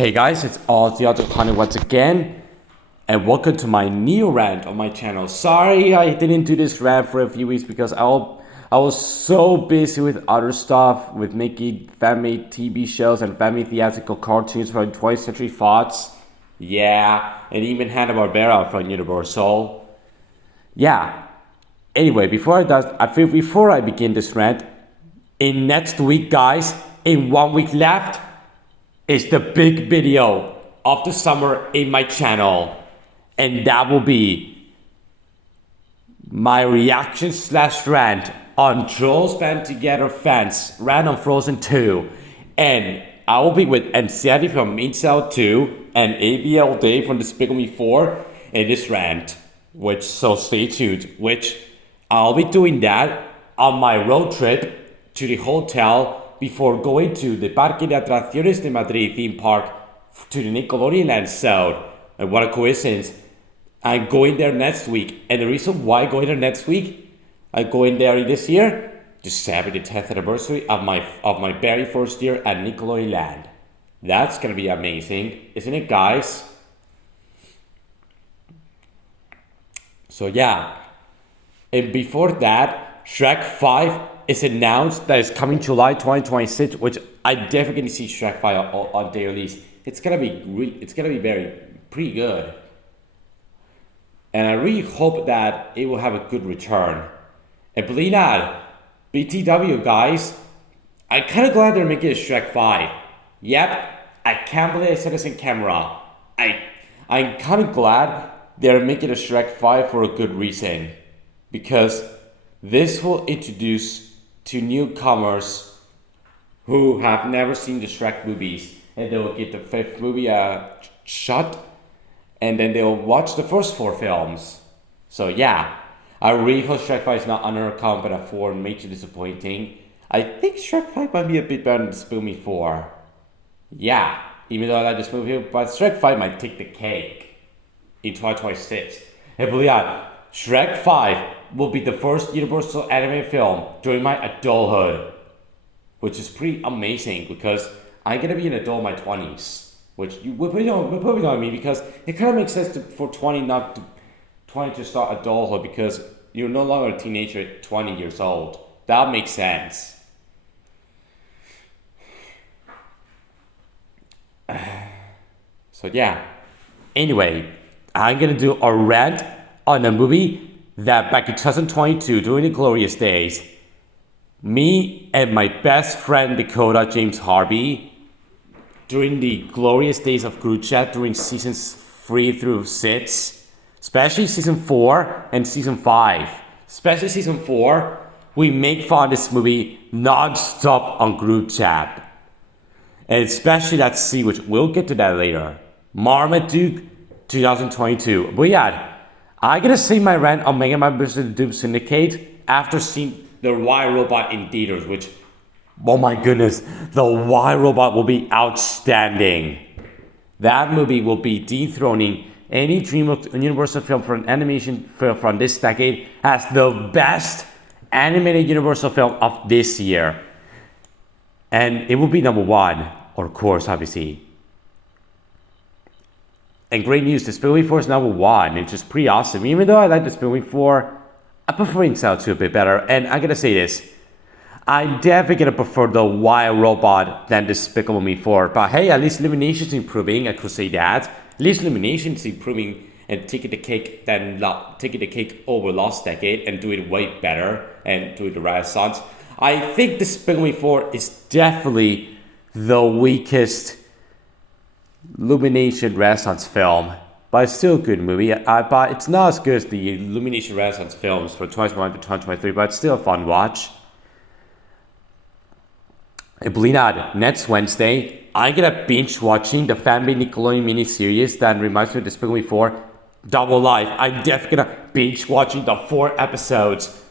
Hey guys, it's all the other Connie once again, and welcome to my new rant on my channel. Sorry I didn't do this rant for a few weeks because I was so busy with other stuff, with making family TV shows and family theatrical cartoons from 20th Century Fox. Yeah, and even Hanna-Barbera from Universal. Yeah. Anyway, before I begin this rant, in next week, guys, in 1 week left, is the big video of the summer in my channel, and that will be my reaction / rant on Trolls Band Together fans rant on Frozen 2, and I will be with Anxiety from Incel 2 and ABL Dave from Despicable Me 4 in this rant, so stay tuned, which I'll be doing that on my road trip to the hotel before going to the Parque de Atracciones de Madrid theme park to the Nickelodeon Land South. And what a coincidence, I'm going there next week. And the reason why I'm going there next week, I'm going there this year to celebrate the 10th anniversary of my very first year at Nickelodeon Land. That's gonna be amazing, isn't it, guys? So yeah, and before that, Shrek 5 is announced that it's coming July 2026, which I definitely see Shrek 5 on day release. It's gonna be pretty good, and I really hope that it will have a good return. And believe that, BTW guys, I'm kind of glad they're making a Shrek 5. Yep, I can't believe I said this in camera. I'm kind of glad they're making a Shrek 5 for a good reason, because this will introduce to newcomers who have never seen the Shrek movies, and they will get the 5th movie shot, and then they'll watch the first 4 films. So yeah, I really hope Shrek 5 is not undercome by 4 major disappointing. I think Shrek 5 might be a bit better than Despicable Me 4. Yeah, even though I like this movie, but Shrek 5 might take the cake in 2026. And believe that, Shrek 5 will be the first Universal anime film during my adulthood, which is pretty amazing because I'm gonna be an adult in my 20s, which you will probably know what I mean, because it kind of makes sense for 20 to start adulthood, because you're no longer a teenager at 20 years old. That makes sense. So yeah. Anyway, I'm gonna do a rant on a movie that back in 2022, during the glorious days, me and my best friend Dakota James Harvey, during the glorious days of group chat during seasons 3 through 6, especially season 4 and season 5, especially season 4, we make fun of this movie non-stop on group chat. And especially that scene, which we'll get to that later, Marmaduke 2022. But yeah, I'm gonna say my rant on Mega Man vs. Doom Syndicate after seeing the Y Robot in theaters, which, oh my goodness, the Y Robot will be outstanding. That movie will be dethroning any DreamWorks Universal film for an animation film from this decade as the best animated Universal film of this year. And it will be number 1, of course, obviously. And great news, Despicable Me 4 is number 1, which is pretty awesome. Even though I like Despicable Me 4, I prefer Incel 2 a bit better. And I'm gonna say this, I'm definitely gonna prefer the Y Robot than Despicable Me 4. But hey, at least Illumination's improving, I could say that. At least Illumination's improving and taking the cake over last decade and doing it way better and doing the Renaissance. I think Despicable Me 4 is definitely the weakest Illumination Renaissance film, but it's still a good movie. But it's not as good as the Illumination Renaissance films from 2021 to 2023, but it's still a fun watch. And believe that, next Wednesday, I'm gonna binge watching the family Nickelodeon miniseries that reminds me of Despicable Me 4, Double Life. I'm definitely gonna binge watching the 4 episodes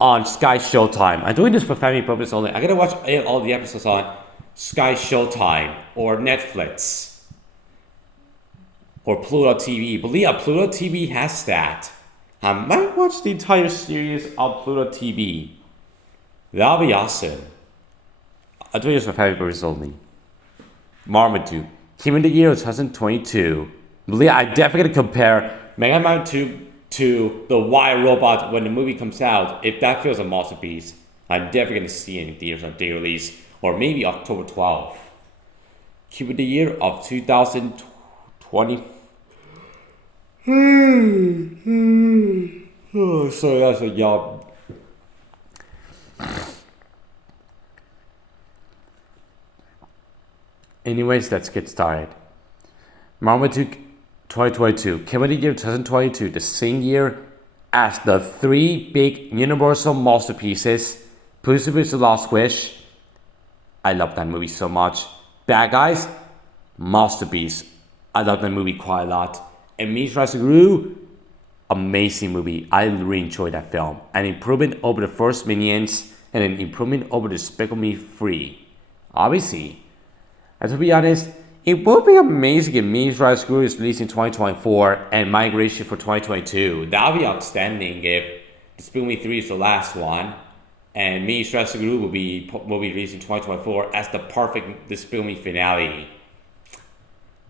on Sky Showtime. I'm doing this for family purpose only. I'm gonna watch all the episodes on Sky Showtime or Netflix or Pluto TV. Believe that Pluto TV has that. I might watch the entire series on Pluto TV. That'll be awesome. I'll do this for family purposes only. Marmaduke. came in the year of 2022. I definitely compare Mega Man 2 to the Wire Robot when the movie comes out. If that feels a masterpiece, I'm definitely going to see it in theaters on day release, or maybe October 12th. Came in the year of 2020. Oh, sorry, that's a yawn. Anyways, let's get started. Marmaduke 2022 came in the year 2022, the same year as the three big universal masterpieces, Puss in Boots: The Last Wish. I love that movie so much. Bad Guys, masterpiece. I love that movie quite a lot. And Mischievous, amazing movie. I really enjoyed that film. An improvement over the first Minions and an improvement over Despicable Me 3. Obviously. And to be honest, it would be amazing if Mischievous is released in 2024 and Migration for 2022. That would be outstanding if Despicable Me 3 is the last one and Mischievous will be released in 2024 as the perfect Despicable Me finale.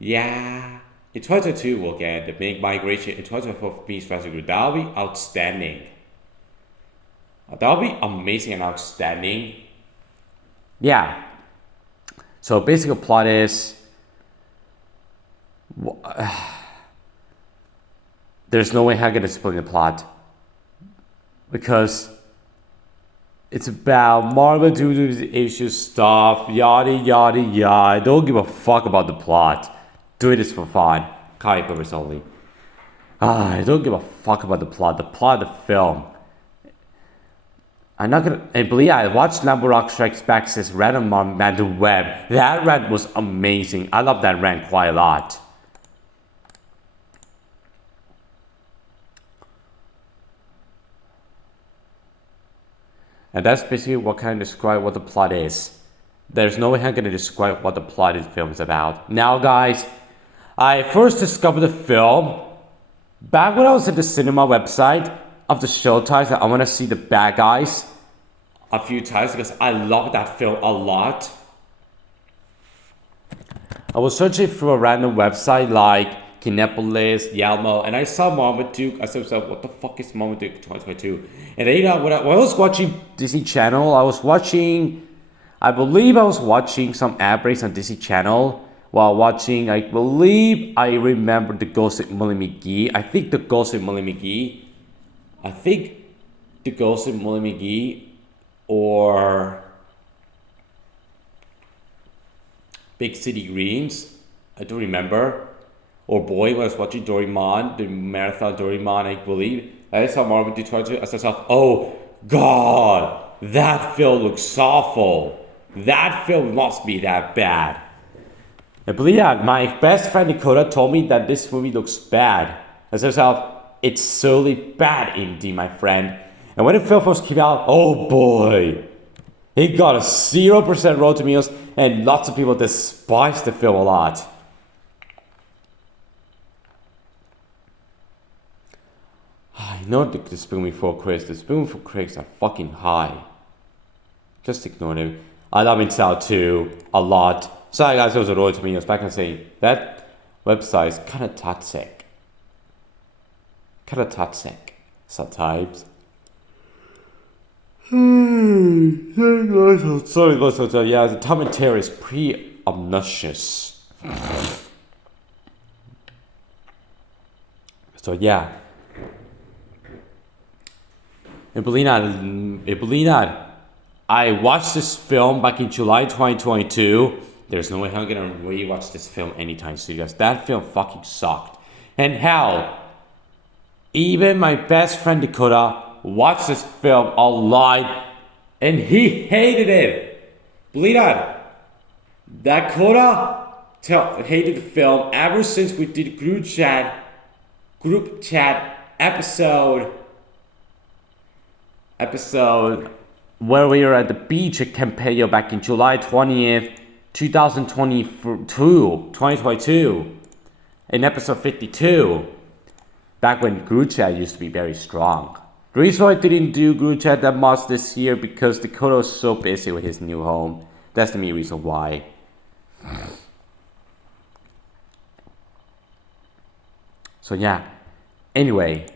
Yeah. In 2022, we'll get the big Migration. In 2024, Mischievous, that will be outstanding. That will be amazing and outstanding. Yeah. So basic plot is there's no way I'm gonna explain the plot because it's about Marmaduke's issue stuff, yada yada yada. I don't give a fuck about the plot. Do this for fun. Comic purpose only. I don't give a fuck about the plot. The plot of the film. I'm not gonna. And believe I watched Lamborghini Strikes Back says Random Man the Web. That rant was amazing. I love that rant quite a lot. And that's basically what kind of describe what the plot is. There's no way I'm gonna describe what the plot of the film is about. Now, guys, I first discovered the film back when I was at the cinema website of the show times that I want to see the Bad Guys a few times because I love that film a lot. I was searching for a random website like Kinepolis, Yelmo, and I saw Marmaduke. I said, what the fuck is Marmaduke 2022? And then, when I was watching Disney Channel, I believe I was watching some ad breaks on Disney Channel. While watching, I believe I remember the Ghost of Molly McGee. I think the Ghost of Molly McGee or Big City Dreams. I don't remember. Or Boy, when I was watching Doraemon, the marathon Doraemon, I believe. I saw Marmaduke 22. I said to myself, oh God, that film looks awful. That film must be that bad. I believe that my best friend Dakota told me that this movie looks bad. I said to myself, it's solely bad indeed, my friend. And when the film first came out, oh boy, it got a 0% Rotten Tomatoes, and lots of people despised the film a lot. I know the Spoon Before Critics. The Spoon Before Critics are fucking high. Just ignore them. I love Intel too, a lot. Sorry guys, it was a Rotten Tomatoes. Back and say that website is kind of toxic. Sometimes. Sorry, yeah, the commentary is pretty obnoxious. So yeah. And believe not, I watched this film back in July 2022. There's no way I'm gonna rewatch this film anytime soon, because that film fucking sucked. And hell, even my best friend Dakota watched this film online and he hated it. Believe that. Dakota hated the film ever since we did group chat episode where we were at the beach at Campeyo back in July 20th, 2022, in episode 52, back when group chat used to be very strong. The reason why I didn't do group chat that much this year because Dakota was so busy with his new home. That's the main reason why. So yeah. Anyway,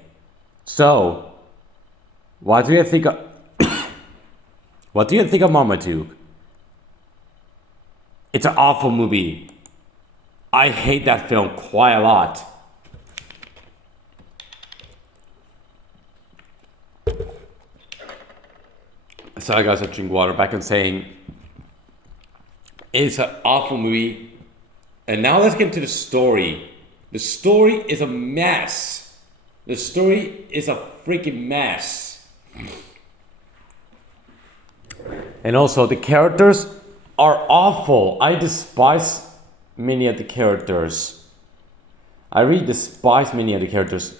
so what do you think of what do you think of Marmaduke? It's an awful movie. I hate that film quite a lot. Sorry guys, I drink water back and saying it's an awful movie. And now let's get into the story. The story is a mess. The story is a freaking mess. And also the characters are awful. I despise many of the characters. I really despise many of the characters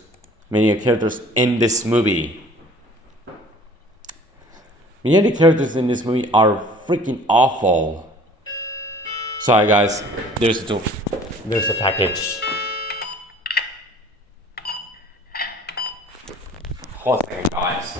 in this movie. Many of the characters in this movie are freaking awful. Sorry guys, there's a package. Hold on a second guys.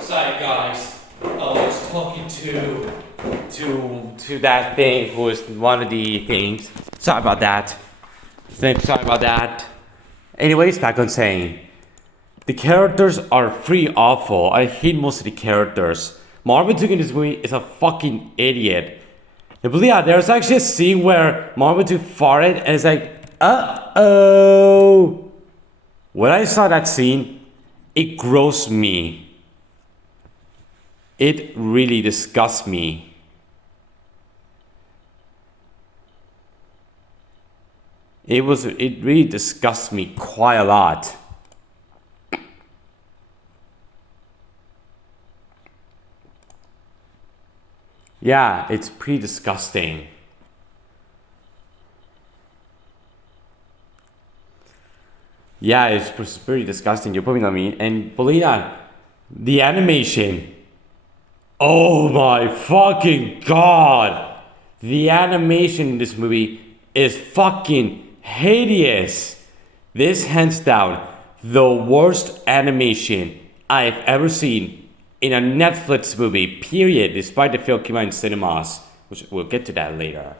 Sorry guys, I was talking to that thing who is one of the things. Sorry about that. Sorry about that. Anyways, back on saying, the characters are pretty awful. I hate most of the characters. Marmaduke in this movie is a fucking idiot. But yeah, there's actually a scene where Marmaduke farted and it's like, uh-oh. When I saw that scene, it grossed me. It really disgusts me. It really disgusts me quite a lot. Yeah, it's pretty disgusting. Yeah, it's pretty disgusting. You're probably not me. And believe that, the animation. Oh my fucking god! The animation in this movie is fucking hideous. This hands down the worst animation I've ever seen in a Netflix movie, period, despite the film came out in cinemas, which we'll get to that later.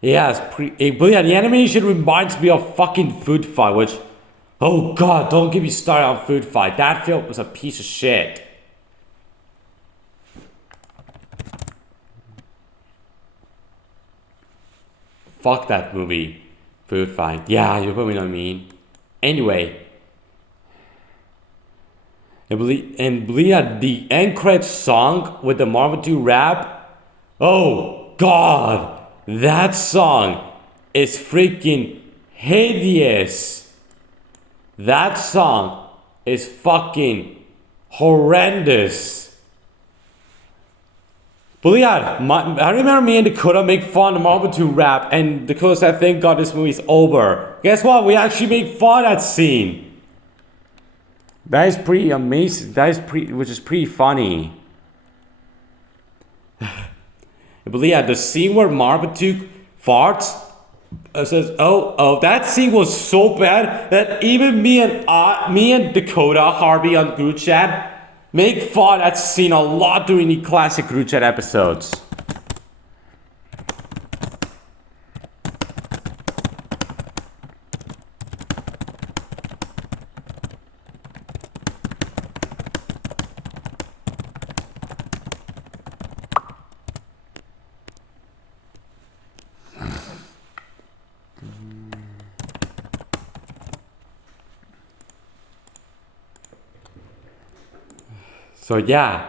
Yeah, but yeah, the animation reminds me of fucking Food Fight, which, oh god, don't get me started on Food Fight. That film was a piece of shit. Fuck that movie, Food Fight. Yeah, you probably know what I mean. Anyway, and believe that the end credits song with the Marmaduke rap, oh god, that song is freaking hideous. That song is fucking horrendous. But yeah, I remember me and Dakota make fun of Marmaduke rap, and Dakota said, "Thank God this movie's over." Guess what? We actually made fun of that scene. That is pretty amazing. Which is pretty funny. But yeah, the scene where Marmaduke farts says, "Oh, that scene was so bad that even me and Dakota Harvey on group chat make fun of that scene a lot during the classic group chat episodes." So yeah.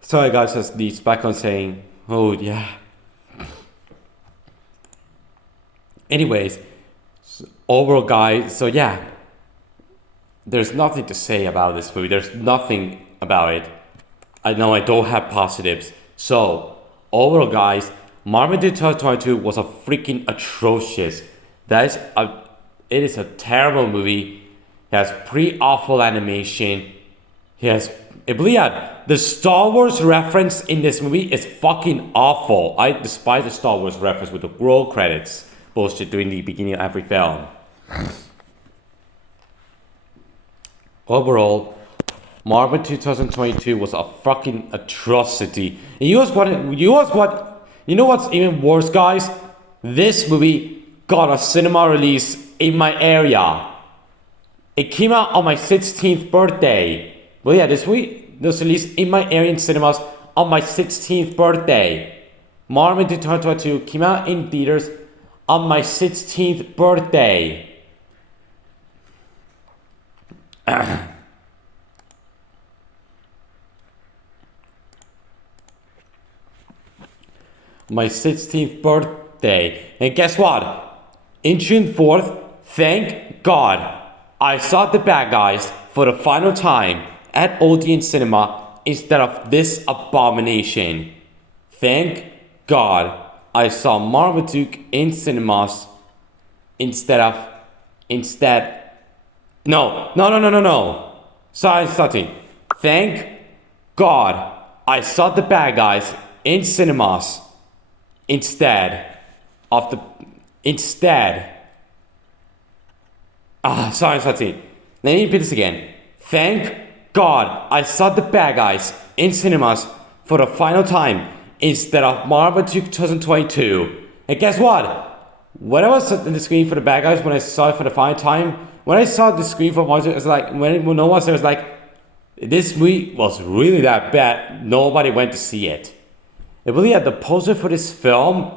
Sorry guys, just leads back on saying, oh yeah. Anyways, overall guys, so yeah. There's nothing to say about this movie. There's nothing about it. I know I don't have positives. So, overall guys, Marmaduke 2022 was a freaking atrocious. It is a terrible movie. It has pretty awful animation. The Star Wars reference in this movie is fucking awful. I despise the Star Wars reference with the roll credits bullshit during the beginning of every film. Overall, Marmaduke 2022 was a fucking atrocity. And you know what's even worse, guys? This movie got a cinema release in my area. It came out on my 16th birthday. Well, yeah, this week was released in my area in cinemas on my 16th birthday. Marmaduke 2022 came out in theaters on my 16th birthday. My 16th birthday. And guess what? In June 4th, thank God, I saw The Bad Guys for the final time at Odeon Cinema instead of this abomination. Thank God, I saw Marmaduke in cinemas instead. No. Sorry. Thank God, I saw The Bad Guys in cinemas instead. Sorry. Let me repeat this again. Thank God I saw The Bad Guys in cinemas for the final time instead of Marmaduke 2022. And guess what? When I was in the screen for The Bad Guys, when I saw it for the final time, when I saw the screen for Marmaduke, it's like, when no one was there, it's like, this movie was really that bad. Nobody went to see it. I really had the poster for this film.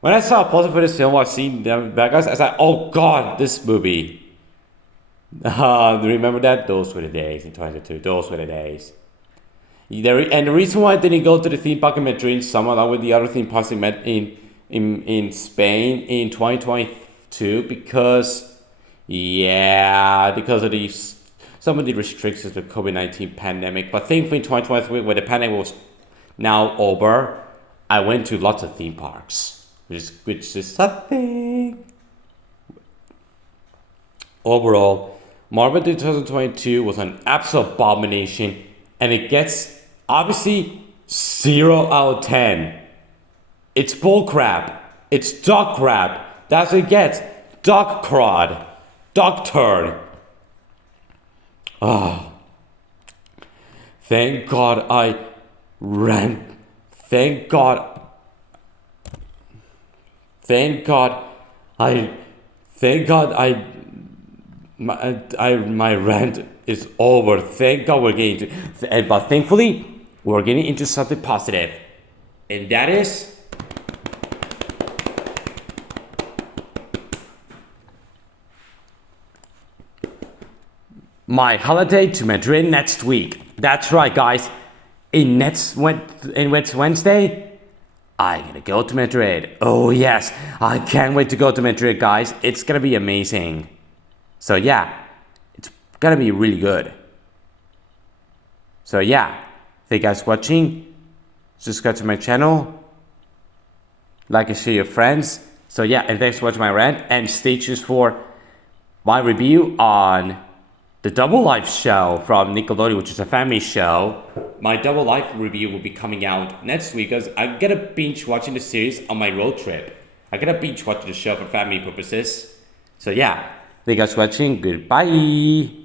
When I saw a poster for this film, I seen The Bad Guys, I was like, oh God, this movie. Remember that? Those were the days in 2022. Those were the days. And the reason why I didn't go to the theme park in Madrid in summer, along with the other theme parks in Spain in 2022, because of some of the restrictions of the COVID-19 pandemic. But thankfully in 2023, when the pandemic was now over, I went to lots of theme parks, which is something. Overall, Marmaduke 2022 was an absolute abomination, and it gets obviously 0 out of 10. It's bullcrap. It's dog crap. That's what it gets. Dog crud. Dog turd. Thank God I ran. Thank God my rant is over. Thank God we're getting into, but thankfully we're getting into something positive, and that is my holiday to Madrid next week. That's right, guys. In next Wednesday, I'm gonna go to Madrid. Oh yes, I can't wait to go to Madrid, guys. It's gonna be amazing. So yeah, it's gonna be really good. So yeah, thank you guys for watching. Subscribe to my channel. Like and share your friends. So yeah, and thanks for watching my rant. And stay tuned for my review on the Double Life show from Nickelodeon, which is a family show. My Double Life review will be coming out next week because I'm gonna binge watching the series on my road trip. I'm gonna binge watch the show for family purposes. So yeah, thank you guys for watching. Goodbye.